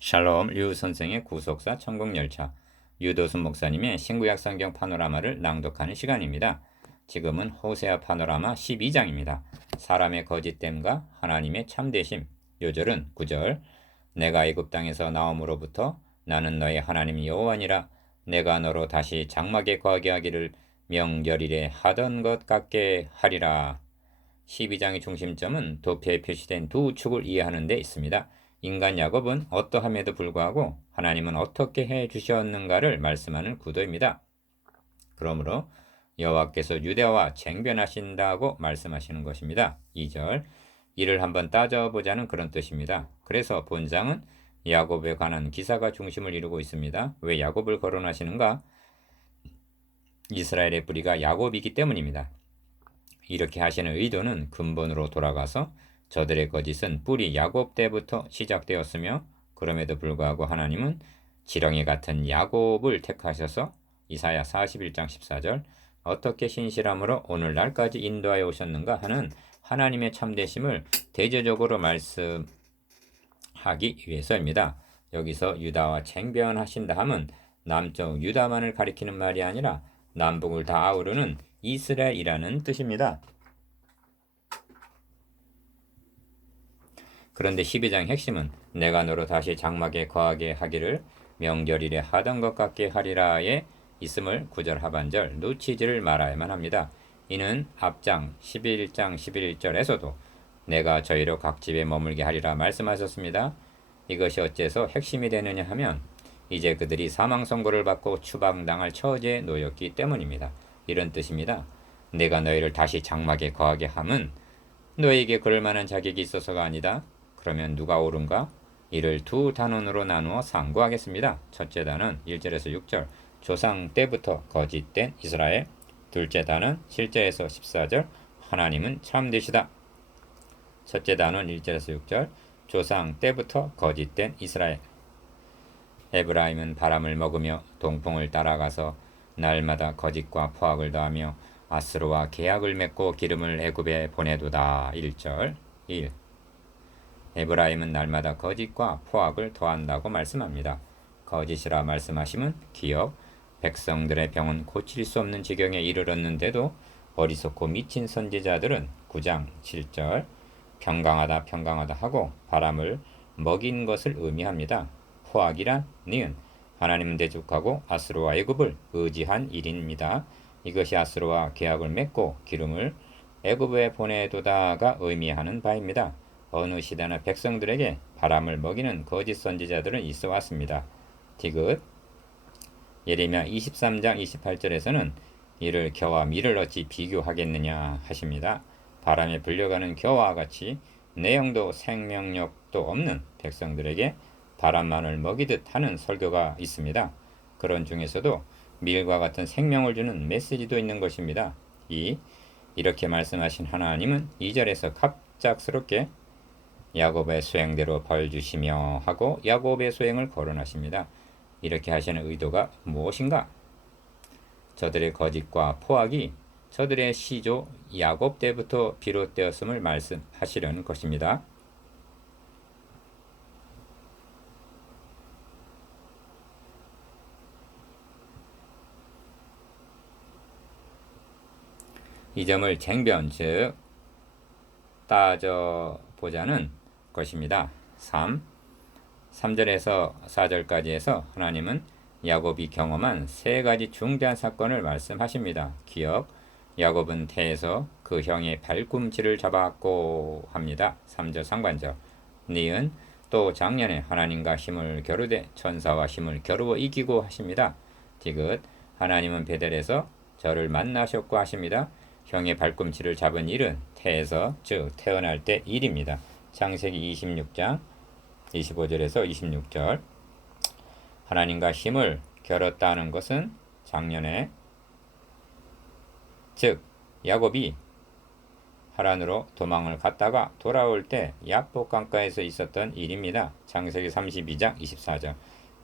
샬롬 류 선생의 구속사 천국열차 유도순 목사님의 신구약 성경 파노라마를 낭독하는 시간입니다. 지금은 호세아 파노라마 12장입니다. 사람의 거짓됨과 하나님의 참되심. 요절은 9절. 내가 애굽 땅에서 나옴으로부터 나는 너의 하나님 여호와니라. 내가 너로 다시 장막에 거하게 하기를 명절일에 하던 것 같게 하리라. 12장의 중심점은 도표에 표시된 두 축을 이해하는 데 있습니다. 인간 야곱은 어떠함에도 불구하고 하나님은 어떻게 해 주셨는가를 말씀하는 구도입니다. 그러므로 여호와께서 유대와 쟁변하신다고 말씀하시는 것입니다. 2절. 이를 한번 따져보자는 그런 뜻입니다. 그래서 본장은 야곱에 관한 기사가 중심을 이루고 있습니다. 왜 야곱을 거론하시는가? 이스라엘의 뿌리가 야곱이기 때문입니다. 이렇게 하시는 의도는 근본으로 돌아가서 저들의 거짓은 뿌리 야곱 때부터 시작되었으며, 그럼에도 불구하고 하나님은 지렁이 같은 야곱을 택하셔서 이사야 41장 14절 어떻게 신실함으로 오늘날까지 인도하여 오셨는가 하는 하나님의 참되심을 대조적으로 말씀하기 위해서입니다. 여기서 유다와 쟁변하신다 함은 남쪽 유다만을 가리키는 말이 아니라 남북을 다 아우르는 이스라엘이라는 뜻입니다. 그런데 12장 핵심은 내가 너로 다시 장막에 거하게 하기를 명절일에 하던 것 같게 하리라에 있음을 9절 하반절 놓치지를 말아야만 합니다. 이는 앞장 11장 11절에서도 내가 저희로 각 집에 머물게 하리라 말씀하셨습니다. 이것이 어째서 핵심이 되느냐 하면 이제 그들이 사망 선고를 받고 추방당할 처지에 놓였기 때문입니다. 이런 뜻입니다. 내가 너희를 다시 장막에 거하게 함은 너희에게 그럴 만한 자격이 있어서가 아니다. 그러면 누가 옳은가? 이를 두 단원으로 나누어 상고하겠습니다. 첫째 단은 1절에서 6절 조상 때부터 거짓된 이스라엘. 둘째 단은 7절에서 14절 하나님은 참되시다. 첫째 단은 1절에서 6절 조상 때부터 거짓된 이스라엘. 에브라임은 바람을 먹으며 동풍을 따라가서 날마다 거짓과 포악을 더하며 아스로와 계약을 맺고 기름을 애굽에 보내도다. 1절 1. 에브라임은 날마다 거짓과 포악을 더한다고 말씀합니다. 거짓이라 말씀하심은 기업, 백성들의 병은 고칠 수 없는 지경에 이르렀는데도 어리석고 미친 선지자들은 9장 7절 평강하다 하고 바람을 먹인 것을 의미합니다. 포악이란 니은 하나님은 대적하고 아스로와 애굽을 의지한 일입니다. 이것이 아스로와 계약을 맺고 기름을 애굽에 보내도다가 의미하는 바입니다. 어느 시대나 백성들에게 바람을 먹이는 거짓 선지자들은 있어 왔습니다. 디귿 예레미야 23장 28절에서는 이를 겨와 밀을 어찌 비교하겠느냐 하십니다. 바람에 불려가는 겨와 같이 내용도 생명력도 없는 백성들에게 바람만을 먹이듯 하는 설교가 있습니다. 그런 중에서도 밀과 같은 생명을 주는 메시지도 있는 것입니다. 이렇게 말씀하신 하나님은 2절에서 갑작스럽게 야곱의 수행대로 벌 주시며 하고 야곱의 수행을 거론하십니다. 이렇게 하시는 의도가 무엇인가? 저들의 거짓과 포악이 저들의 시조 야곱 때부터 비롯되었음을 말씀하시려는 것입니다. 이 점을 쟁변 즉 따져보자는 것입니다. 3절에서 4절까지 해서 하나님은 야곱이 경험한 세 가지 중대한 사건을 말씀하십니다. 기억, 야곱은 태에서 그 형의 발꿈치를 잡았고 합니다. 3절 상관절. 니은 또 작년에 하나님과 힘을 겨루되 천사와 힘을 겨루어 이기고 하십니다. 디귿 하나님은 베델에서 저를 만나셨고 하십니다. 형의 발꿈치를 잡은 일은 태에서 즉 태어날 때 일입니다. 창세기 26장 25절에서 26절 하나님과 힘을 겨뤘다는 것은 작년에 즉 야곱이 하란으로 도망을 갔다가 돌아올 때 야복 강가에서 있었던 일입니다. 창세기 32장 24절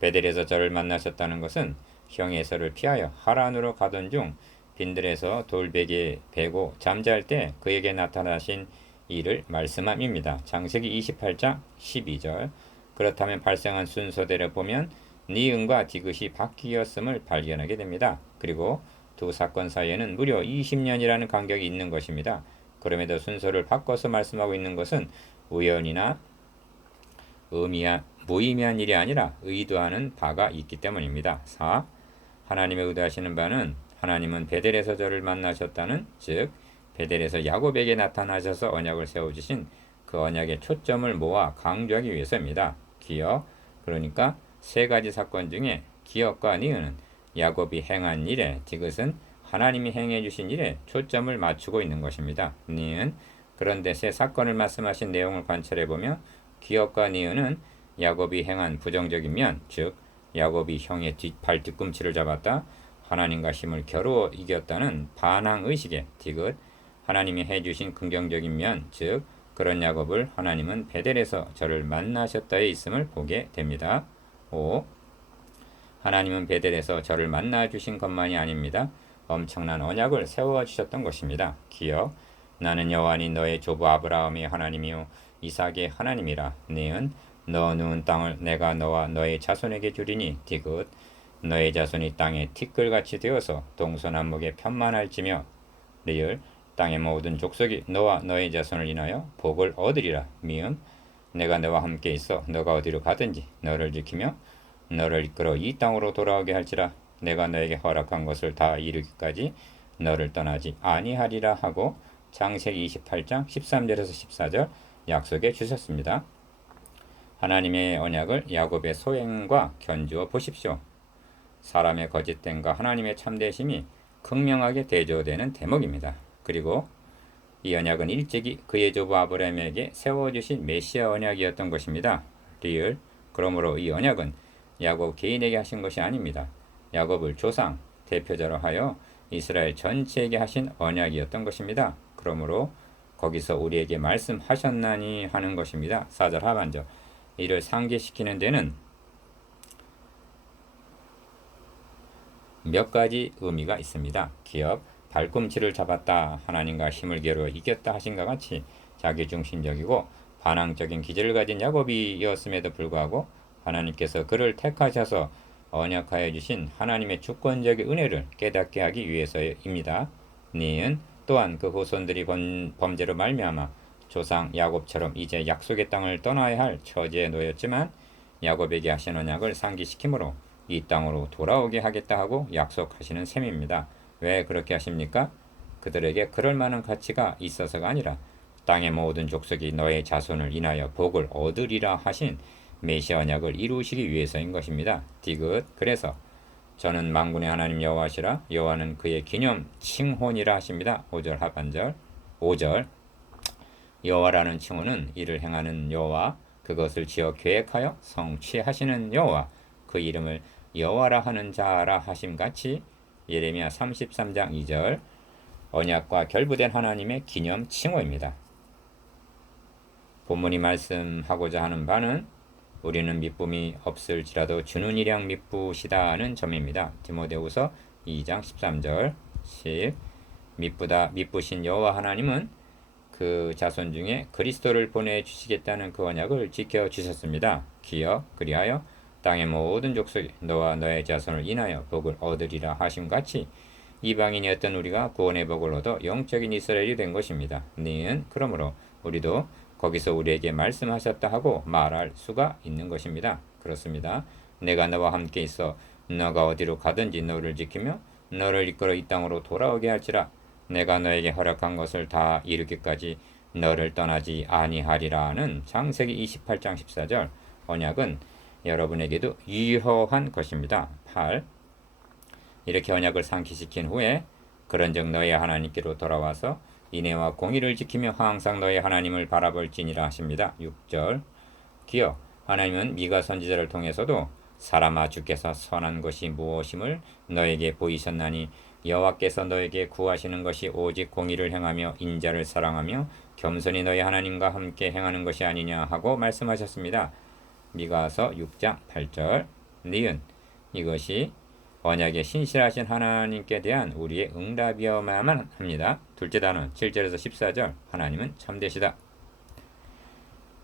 베델에서 저를 만나셨다는 것은 형의 에서를 피하여 하란으로 가던 중 빈들에서 돌베개 베고 잠잘 때 그에게 나타나신 이를 말씀함입니다. 창세기 28장 12절 그렇다면 발생한 순서대로 보면 니은과 디귿이 바뀌었음을 발견하게 됩니다. 그리고 두 사건 사이에는 무려 20년이라는 간격이 있는 것입니다. 그럼에도 순서를 바꿔서 말씀하고 있는 것은 우연이나 무의미한 일이 아니라 의도하는 바가 있기 때문입니다. 4. 하나님의 의도하시는 바는 하나님은 베델에서 저를 만나셨다는, 즉 베델에서 야곱에게 나타나셔서 언약을 세워주신 그 언약의 초점을 모아 강조하기 위해서입니다. 기억, 그러니까 세 가지 사건 중에 기억과 니은은 야곱이 행한 일에, 디귿은 하나님이 행해 주신 일에 초점을 맞추고 있는 것입니다. 니은, 그런데 세 사건을 말씀하신 내용을 관찰해 보면 기억과 니은은 야곱이 행한 부정적인 면, 즉 야곱이 형의 발 뒤꿈치를 잡았다, 하나님과 힘을 겨루어 이겼다는 반항 의식의 디귿, 하나님이 해주신 긍정적인 면, 즉 그런 야곱을 하나님은 베델에서 저를 만나셨다에 있음을 보게 됩니다. 5. 하나님은 베델에서 저를 만나 주신 것만이 아닙니다. 엄청난 언약을 세워 주셨던 것입니다. 기억, 나는 여호와니 너의 조부 아브라함의 하나님이요 이삭의 하나님이라. 니은, 너 누운 땅을 내가 너와 너의 자손에게 주리니. 디귿, 너의 자손이 땅에 티끌같이 되어서 동서남북에 편만할지며. 리을, 땅의 모든 족속이 너와 너의 자손을 인하여 복을 얻으리라. 미음, 내가 너와 함께 있어 너가 어디로 가든지 너를 지키며 너를 이끌어 이 땅으로 돌아오게 할지라. 내가 너에게 허락한 것을 다 이루기까지 너를 떠나지 아니하리라 하고 창세기 28장 13절에서 14절 약속해 주셨습니다. 하나님의 언약을 야곱의 소행과 견주어 보십시오. 사람의 거짓됨과 하나님의 참되심이 극명하게 대조되는 대목입니다. 그리고 이 언약은 일찍이 그의 조부 아브라함에게 세워주신 메시아 언약이었던 것입니다. 리을, 그러므로 이 언약은 야곱 개인에게 하신 것이 아닙니다. 야곱을 조상, 대표자로 하여 이스라엘 전체에게 하신 언약이었던 것입니다. 그러므로 거기서 우리에게 말씀하셨나니 하는 것입니다. 4절 하반절, 이를 상기시키는 데는 몇 가지 의미가 있습니다. 기억, 발꿈치를 잡았다, 하나님과 힘을 겨루어 이겼다 하신과 같이 자기중심적이고 반항적인 기질을 가진 야곱이었음에도 불구하고 하나님께서 그를 택하셔서 언약하여 주신 하나님의 주권적인 은혜를 깨닫게 하기 위해서입니다. 니은, 또한 그 후손들이 범죄로 말미암아 조상 야곱처럼 이제 약속의 땅을 떠나야 할 처지에 놓였지만 야곱에게 하신 언약을 상기시키므로 이 땅으로 돌아오게 하겠다 하고 약속하시는 셈입니다. 왜 그렇게 하십니까? 그들에게 그럴 만한 가치가 있어서가 아니라 땅의 모든 족속이 너의 자손을 인하여 복을 얻으리라 하신 메시아 언약을 이루시기 위해서인 것입니다. 디귿, 그래서 저는 만군의 하나님 여호와시라. 여호와는 그의 기념 칭혼이라 하십니다. 5절 하반절. 5절, 여호와라는 칭호는 이를 행하는 여호와, 그것을 지어 계획하여 성취하시는 여호와, 그 이름을 여호와라 하는 자라 하심같이 예레미야 33장 2절 언약과 결부된 하나님의 기념 칭호입니다. 본문이 말씀하고자 하는 바는 우리는 미쁨이 없을지라도 주는 일량 미쁘시다는 점입니다. 디모데후서 2장 13절 10, 미쁘신 여호와 하나님은 그 자손 중에 그리스도를 보내주시겠다는 그 언약을 지켜주셨습니다. 기억, 그리하여 땅의 모든 족속이 너와 너의 자손을 인하여 복을 얻으리라 하심같이 이방인이었던 우리가 구원의 복을 얻어 영적인 이스라엘이 된 것입니다. 니은, 그러므로 우리도 거기서 우리에게 말씀하셨다 하고 말할 수가 있는 것입니다. 그렇습니다. 내가 너와 함께 있어 너가 어디로 가든지 너를 지키며 너를 이끌어 이 땅으로 돌아오게 할지라. 내가 너에게 허락한 것을 다 이루기까지 너를 떠나지 아니하리라는 창세기 28장 14절 언약은 여러분에게도 유효한 것입니다. 8. 이렇게 언약을 상기시킨 후에 그런즉 너의 하나님께로 돌아와서 인애와 공의를 지키며 항상 너의 하나님을 바라볼지니라 하십니다. 6절, 기억, 하나님은 미가 선지자를 통해서도 사람아 주께서 선한 것이 무엇임을 너에게 보이셨나니 여호와께서 너에게 구하시는 것이 오직 공의를 행하며 인자를 사랑하며 겸손히 너희 하나님과 함께 행하는 것이 아니냐 하고 말씀하셨습니다. 미가서 6장 8절, 니은, 이것이 언약에 신실하신 하나님께 대한 우리의 응답이어야만 합니다. 둘째 단원 7절에서 14절, 하나님은 참되시다.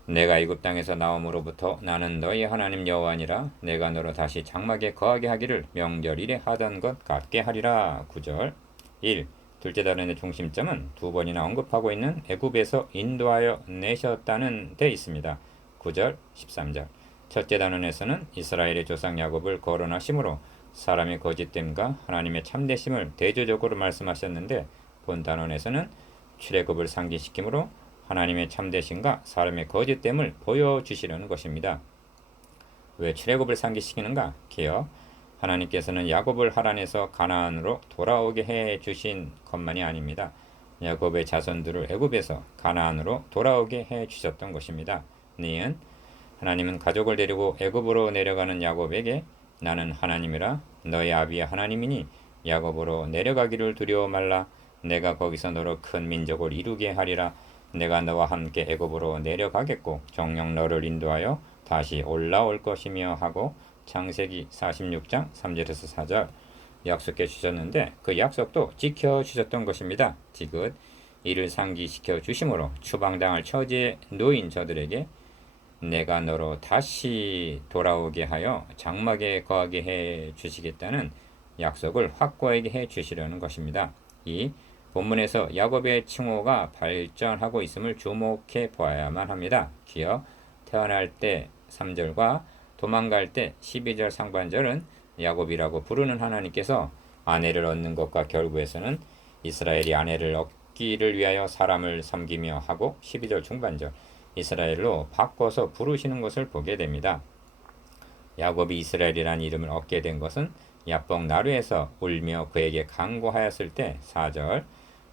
내가 애굽 땅에서 나옴으로부터 나는 너희 하나님 여호와니라. 내가 너로 다시 장막에 거하게 하기를 명절일에 하던 것 같게 하리라. 9절. 1. 둘째 단원의 중심점은 두 번이나 언급하고 있는 애굽에서 인도하여 내셨다는 데 있습니다. 9절, 13절. 첫째 단원에서는 이스라엘의 조상 야곱을 거론하심으로 사람의 거짓됨과 하나님의 참되심을 대조적으로 말씀하셨는데, 본 단원에서는 출애굽을 상기시키므로 하나님의 참되심과 사람의 거짓됨을 보여주시려는 것입니다. 왜 출애굽을 상기시키는가? 기어 하나님께서는 야곱을 하란에서 가나안으로 돌아오게 해 주신 것만이 아닙니다. 야곱의 자손들을 애굽에서 가나안으로 돌아오게 해 주셨던 것입니다. 니은 하나님은 가족을 데리고 애굽으로 내려가는 야곱에게 나는 하나님이라 너희 아비의 하나님이니 야곱으로 내려가기를 두려워 말라. 내가 거기서 너로 큰 민족을 이루게 하리라. 내가 너와 함께 애굽으로 내려가겠고 정녕 너를 인도하여 다시 올라올 것이며 하고 창세기 46장 3절에서 4절 약속해 주셨는데, 그 약속도 지켜주셨던 것입니다. 지긋 이를 상기시켜 주심으로 추방당할 처지에 놓인 저들에게 내가 너로 다시 돌아오게 하여 장막에 거하게 해 주시겠다는 약속을 확고하게 해 주시려는 것입니다. 이 본문에서 야곱의 칭호가 발전하고 있음을 주목해 보아야만 합니다. 기어 태어날 때 3절과 도망갈 때 12절 상반절은 야곱이라고 부르는 하나님께서 아내를 얻는 것과 결부에서는 이스라엘이 아내를 얻기를 위하여 사람을 섬기며 하고 12절 중반절 이스라엘로 바꿔서 부르시는 것을 보게 됩니다. 야곱이 이스라엘이라는 이름을 얻게 된 것은 야복 나루에서 울며 그에게 간구하였을 때 4절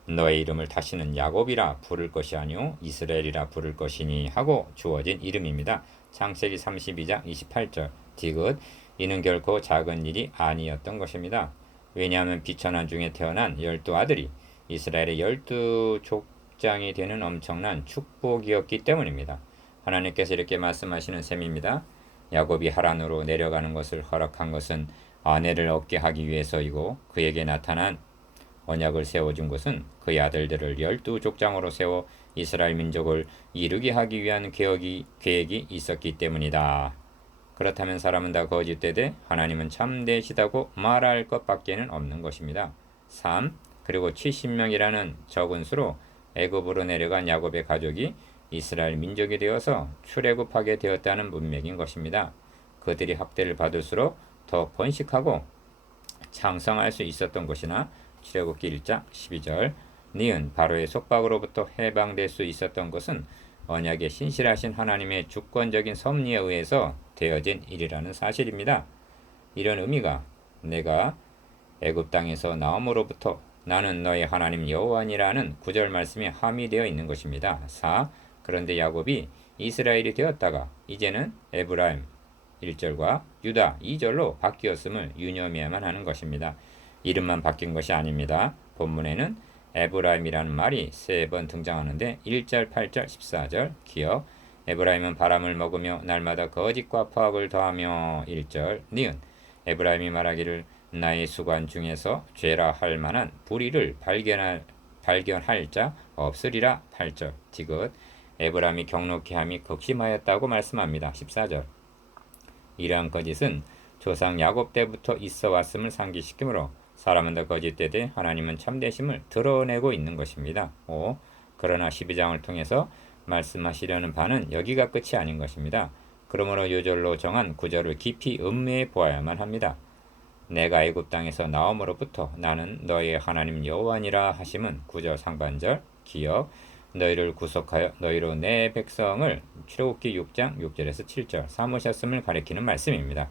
너의 이름을 다시는 야곱이라 부를 것이 아니오 이스라엘이라 부를 것이니 하고 주어진 이름입니다. 창세기 32장 28절 디귿 이는 결코 작은 일이 아니었던 것입니다. 왜냐하면 비천한 중에 태어난 12아들이 이스라엘의 12족장이 되는 엄청난 축복이었기 때문입니다. 하나님께서 이렇게 말씀하시는 셈입니다. 야곱이 하란으로 내려가는 것을 허락한 것은 아내를 얻게 하기 위해서이고, 그에게 나타난 언약을 세워준 것은 그의 아들들을 12족장으로 세워 이스라엘 민족을 이루게 하기 위한 계획이 있었기 때문이다. 그렇다면 사람은 다 거짓되되 하나님은 참되시다고 말할 것밖에는 없는 것입니다. 3. 그리고 70명이라는 적은 수로 애굽으로 내려간 야곱의 가족이 이스라엘 민족이 되어서 출애굽하게 되었다는 문맥인 것입니다. 그들이 학대를 받을수록 더 번식하고 창성할 수 있었던 것이나 출애굽기 1장 12절 니은 바로의 속박으로부터 해방될 수 있었던 것은 언약의 신실하신 하나님의 주권적인 섭리에 의해서 되어진 일이라는 사실입니다. 이런 의미가 내가 애굽 땅에서 나옴으로부터 나는 너의 하나님 여호와니라는 9절 말씀에 함의되어 있는 것입니다. 4. 그런데 야곱이 이스라엘이 되었다가 이제는 에브라임 1절과 유다 2절로 바뀌었음을 유념해야만 하는 것입니다. 이름만 바뀐 것이 아닙니다. 본문에는 에브라임이라는 말이 3번 등장하는데 1절, 8절, 14절 기억 에브라임은 바람을 먹으며 날마다 거짓과 파악을 더하며 1절 니은 에브라임이 말하기를 나의 수관 중에서 죄라 할 만한 불의를 발견할 자 없으리라 8절 디귿 에브라임이 경록히 함이 극심하였다고 말씀합니다. 14절 이러한 거짓은 조상 야곱 때부터 있어 왔음을 상기시키므로 사람은 다 거짓되되 하나님은 참되심을 드러내고 있는 것입니다. 5. 그러나 12장을 통해서 말씀하시려는 바는 여기가 끝이 아닌 것입니다. 그러므로 요절로 정한 9절을 깊이 음미해 보아야만 합니다. 내가 애굽 땅에서 나옴으로부터 나는 너희의 하나님 여호와니라 하심은 9절 상반절 기억 너희를 구속하여 너희로 내 백성을 출애굽기 6장 6절에서 7절 삼으셨음을 가리키는 말씀입니다.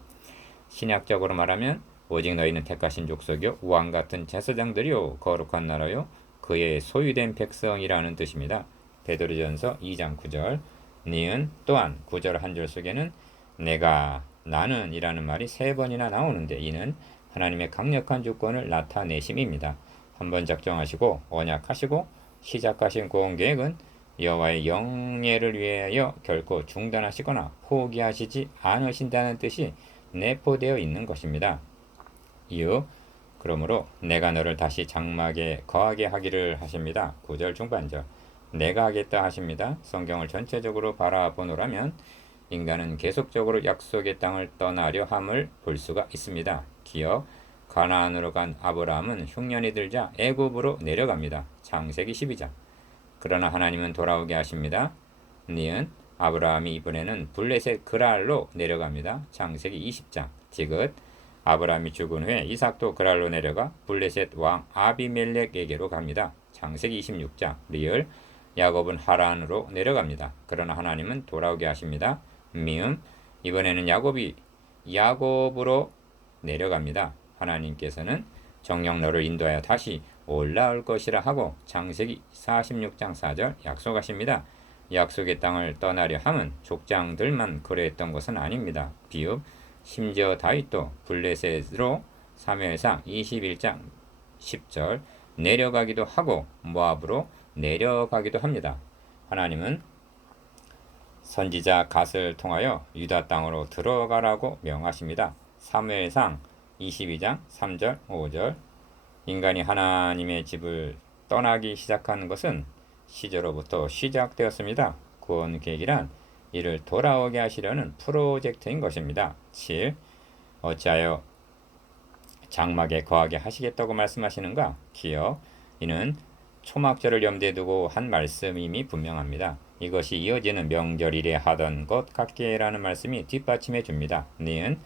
신약적으로 말하면 오직 너희는 택하신 족속이요 왕같은 제사장들이요 거룩한 나라요 그의 소유된 백성이라는 뜻입니다. 베드로전서 2장 9절 니은 또한 9절 한 절 속에는 내가 나는 이라는 말이 3번이나 나오는데 이는 하나님의 강력한 주권을 나타내심입니다. 한번 작정하시고 언약하시고 시작하신 고온 계획은 여호와의 영예를 위하여 결코 중단하시거나 포기하시지 않으신다는 뜻이 내포되어 있는 것입니다. 이유 그러므로 내가 너를 다시 장막에 거하게 하기를 하십니다. 9절 중반절 내가 하겠다 하십니다. 성경을 전체적으로 바라보노라면 인간은 계속적으로 약속의 땅을 떠나려 함을 볼 수가 있습니다. 기억 가나안으로 간 아브라함은 흉년이 들자 애굽으로 내려갑니다. 창세기 12장. 그러나 하나님은 돌아오게 하십니다. 니은 아브라함이 이번에는 블레셋 그랄로 내려갑니다. 창세기 20장. 디귿 아브라함이 죽은 후에 이삭도 그랄로 내려가 블레셋 왕 아비멜렉에게로 갑니다. 창세기 26장. 리을 야곱은 하란으로 내려갑니다. 그러나 하나님은 돌아오게 하십니다. 미음 이번에는 야곱이 야곱으로 내려갑니다. 하나님께서는 정녕 너를 인도하여 다시 올라올 것이라 하고 창세기 46장 4절 약속하십니다. 약속의 땅을 떠나려 함은 족장들만 그러했던 것은 아닙니다. 비읍 심지어 다윗도 블레셋으로 사무엘상 21장 10절 내려가기도 하고 모압으로 내려가기도 합니다. 하나님은 선지자 갓을 통하여 유다 땅으로 들어가라고 명하십니다. 사무엘상 22장 3절 5절 인간이 하나님의 집을 떠나기 시작한 것은 시절로부터 시작되었습니다. 구원 계획이란 이를 돌아오게 하시려는 프로젝트인 것입니다. 7. 어찌하여 장막에 거하게 하시겠다고 말씀하시는가? 기억 이는 초막절을 염두에 두고 한 말씀임이 분명합니다. 이것이 이어지는 명절일에 하던 것 같게라는 말씀이 뒷받침해 줍니다. 니은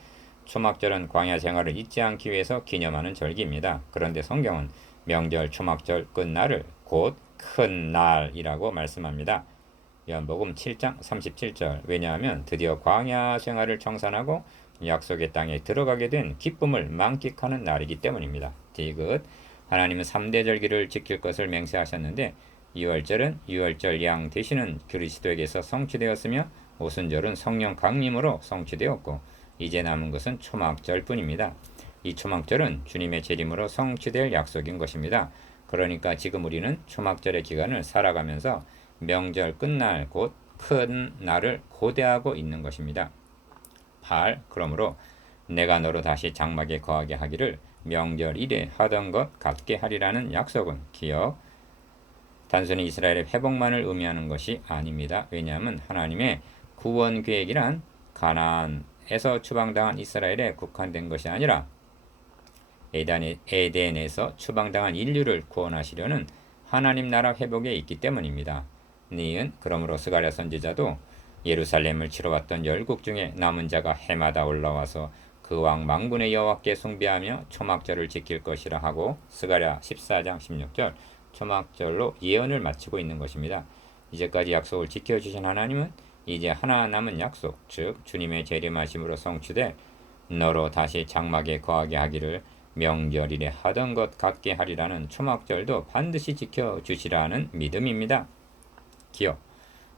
초막절은 광야 생활을 잊지 않기 위해서 기념하는 절기입니다. 그런데 성경은 명절 초막절 끝날을 곧 큰 날이라고 말씀합니다. 요한복음 7장 37절 왜냐하면 드디어 광야 생활을 청산하고 약속의 땅에 들어가게 된 기쁨을 만끽하는 날이기 때문입니다. 디귿 하나님은 3대 절기를 지킬 것을 맹세하셨는데 유월절은 유월절 양 되시는 그리스도에게서 성취되었으며 오순절은 성령 강림으로 성취되었고 이제 남은 것은 초막절뿐입니다. 이 초막절은 주님의 재림으로 성취될 약속인 것입니다. 그러니까 지금 우리는 초막절의 기간을 살아가면서 명절 끝날 곧 큰 날을 고대하고 있는 것입니다. 8. 그러므로 내가 너로 다시 장막에 거하게 하기를 명절 일에 하던 것 같게 하리라는 약속은 기억 단순히 이스라엘의 회복만을 의미하는 것이 아닙니다. 왜냐하면 하나님의 구원 계획이란 가나안에서 추방당한 이스라엘에 국한된 것이 아니라 에덴에서 추방당한 인류를 구원하시려는 하나님 나라 회복에 있기 때문입니다. 니은 그러므로 스가랴 선지자도 예루살렘을 치러왔던 열국 중에 남은 자가 해마다 올라와서 그 왕 망군의 여호와께 숭배하며 초막절을 지킬 것이라 하고 스가랴 14장 16절 초막절로 예언을 마치고 있는 것입니다. 이제까지 약속을 지켜주신 하나님은 이제 하나 남은 약속 즉 주님의 재림하심으로 성취될 너로 다시 장막에 거하게 하기를 명절일에 하던 것 같게 하리라는 초막절도 반드시 지켜주시라는 믿음입니다. 기억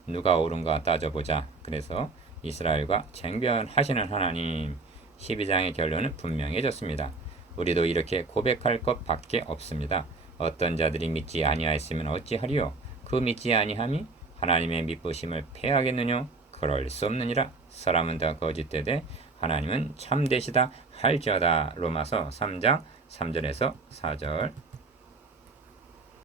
누가 옳은가 따져보자. 그래서 이스라엘과 쟁변하시는 하나님 12장의 결론은 분명해졌습니다. 우리도 이렇게 고백할 것밖에 없습니다. 어떤 자들이 믿지 아니하였으면 어찌하리요? 그 믿지 아니함이 하나님의 믿으심을 패하겠느냐? 그럴 수 없느니라. 사람은 다 거짓되되 하나님은 참되시다 할지어다. 로마서 3장 3절에서 4절